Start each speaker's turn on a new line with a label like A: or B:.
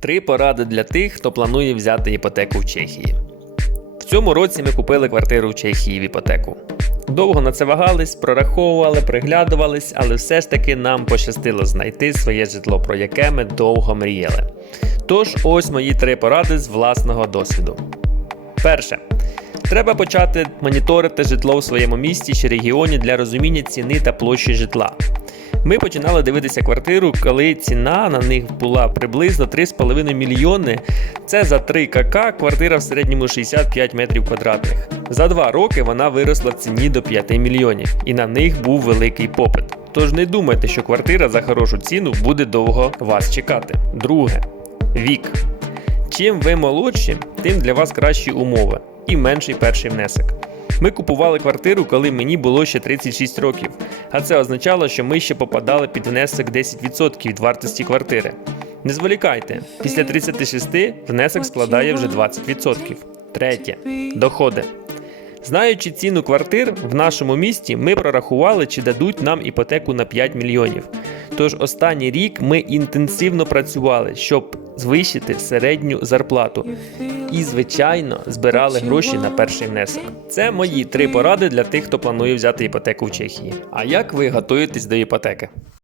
A: Три поради для тих, хто планує взяти іпотеку в Чехії. В цьому році ми купили квартиру в Чехії в іпотеку. Довго на це вагались, прораховували, приглядувались, але все ж таки нам пощастило знайти своє житло, про яке ми довго мріяли. Тож, ось мої три поради з власного досвіду. Перше. Треба почати моніторити житло в своєму місті чи регіоні для розуміння ціни та площі житла. Ми починали дивитися квартиру, коли ціна на них була приблизно 3,5 мільйони. Це за 3 КК квартира в середньому 65 метрів квадратних. За два роки вона виросла в ціні до 5 мільйонів, і на них був великий попит. Тож не думайте, що квартира за хорошу ціну буде довго вас чекати. Друге вік. Чим ви молодші, тим для вас кращі умови і менший перший внесок. Ми купували квартиру, коли мені було ще 36 років, а це означало, що ми ще попадали під внесок 10% від вартості квартири. Не зволікайте, після 36 внесок складає вже 20%. Третє доходи. Знаючи ціну квартир в нашому місті, ми прорахували, чи дадуть нам іпотеку на 5 мільйонів. Тож останній рік ми інтенсивно працювали, щоб звищити середню зарплату. І, звичайно, збирали гроші на перший внесок. Це мої три поради для тих, хто планує взяти іпотеку в Чехії. А як ви готуєтесь до іпотеки?